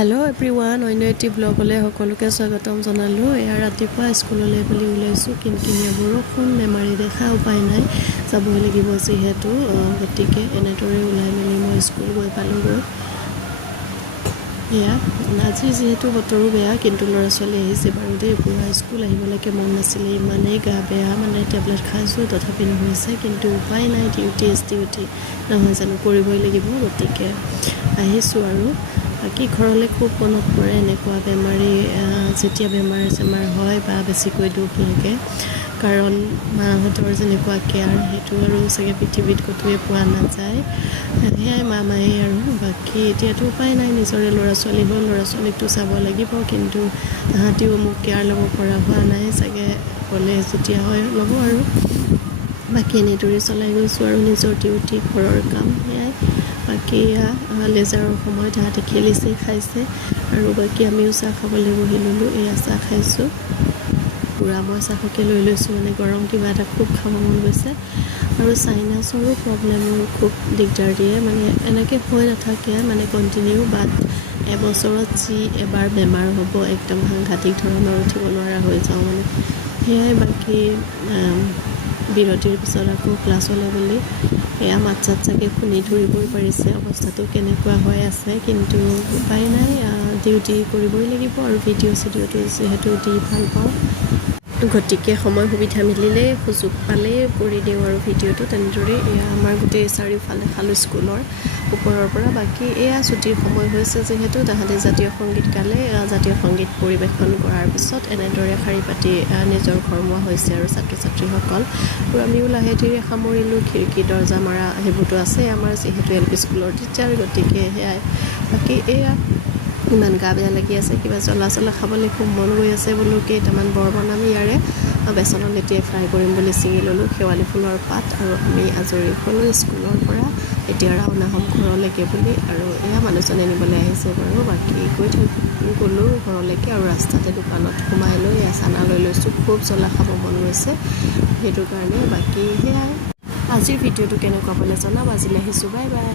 hello everyone अनयति ब्लगले सकलोके स्वागतम जनालो या रातिपुवा स्कुलले बुली उलाइछु किनकिनिया बरखुन बेमारी देखा उपाय नाइ जाबो लागिब जेहेतु गतिके एनेदरे उलाइ मेलि মই स्कुल गय पालोगৈ या আজি जेहेतु बतरो बेया किन्तु लरा चलि आहिसे बारु दे पुरा स्कुल आहिबलाके मन नाছিলে इमाने गा बेया माने टेबलेट खाइछु तथापि नहोइसे किन्तु उपाय नाइ डिउटी নহয় জানো কৰিবই লাগিব গতিকে আহিছো আৰু बाकी घरले खूब मनत पड़े एनेकुवा बेमारी जेतिया बेमार सेमार হয় বা বেছিকৈ দুখ লাগে कारण माहतर जेनेकुवा केयार हेतु आरो सगे पृथ्वीत कतुवे पोৱা नाजाय हेयाय मामाय आरो बाकी एतियातो उपाय नाइ निजरे लरा चलि हल लरा चलिकतो चाब লাগিব किन्तु ताहातिও मुक केयार लब পৰা হোৱা নাই सगे হলে जेतिया হয় लब आरो बाकी एनेदरे चলাই গৈছো আৰু নিজৰ ডিউটি ঘৰৰ কাম হেয়াই बाकी लेजाৰৰ সময় তাহাতে খেলিছে খাইছে আৰু বাকি আমিও চাহ খাবলৈ বহি ললো এয়া চাহ খাইছো পুৰা মই চাহকে লৈ লৈছো মানে গৰম কিবা এটা খুব খাব মন গৈছে আৰু সাইনাছৰো প্ৰবলেমৰ খুব দিগদাৰ দিয়ে মানে এনেকে হৈ নাথাকে মানে কন্টিনিউ বাট এবছৰত যি এবাৰ বেমাৰ হ'ব একদম সাংঘাতিক ধৰণৰ উঠিব নোৱাৰা হৈ যাওঁ মানে হেয়াই বাকি বিৰতিৰ পিছত আকৌ ক্লাছলৈ বুলি এয়া মাতছাত চাগে খুনি ধৰিবই পাৰিছে অৱস্থাটো কেনেকুৱা হৈ আছে কিন্তু উপায় নাই ডিউটি কৰিবই লাগিব আৰু ভিডিঅ'টো যেহেতু দি ভাল পাওঁ গতিকে সময় সুবিধা মিলিলে সুযোগ পালে কৰি দিওঁ আৰু ভিডিঅ'টো তেনেদৰে এয়া আমাৰ গোটেই চাৰিওফালে খালো স্কুলৰ ওপৰৰ পৰা বাকি এয়া ছুটিৰ সময় হৈছে যেহেতু তাহাঁতে জাতীয় সংগীত গালে জাতীয় সংগীত পৰিৱেশন কৰাৰ পিছত এনেদৰে শাৰী পাতি নিজৰ ঘৰমুৱা হৈছে আৰু ছাত্ৰ ছাত্ৰীসকল আৰু আমিও লাহে ধীৰে সামৰিলো খিৰিকী দৰ্জা মাৰা হেবুটো আছে আমাৰ যেহেতু এলপি স্কুলৰ টিচাৰ গতিকে হেয়াই বাকি এয়া ইমান গা বেয়া লাগি আছে কিবা জ্বলা খাবলৈ খুব মন গৈ আছে বোলো কেইটামান বৰ বনাম ইয়াৰে বেচনত এতিয়া ফ্ৰাই কৰিম বুলি ছিঙি ললো খেৱালি ফুলৰ পাত আৰু আমি আজৰি হলো স্কুলৰ পৰা এতিয়া ৰাওনা হ'ম ঘৰলৈকে বুলি আৰু এয়া মানুহজনে নিবলৈ আহিছে বাৰু বাকি গলো ঘৰলৈকে আৰু ৰাস্তাতে দোকানত সোমাই লৈ চানা লৈ লৈছো খুব জ্বলা খাব মন গৈছে সেইটো কাৰণে বাকি হেয়াই আজিৰ ভিডিঅ'টো কেনেকুৱা পালে জনাব আজিলৈ আহিছো বাই বাই